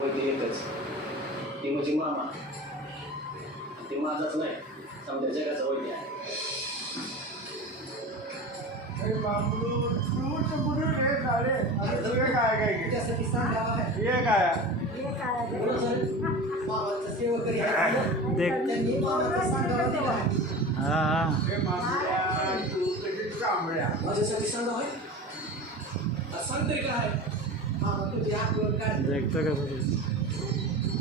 वैद्य एकच, ती म्हणजे मामा. ती माझाच नाही, समजा जगाचा वैद्य आहे. त्यासाठी सांगावं मामाचं सेवकरी आहे. त्यांनी मामाचं सांगावं दिलं आहे. माझ्यासाठी सांगावं आहे. सांगते काय मामा तुझी आठवण काय देखता का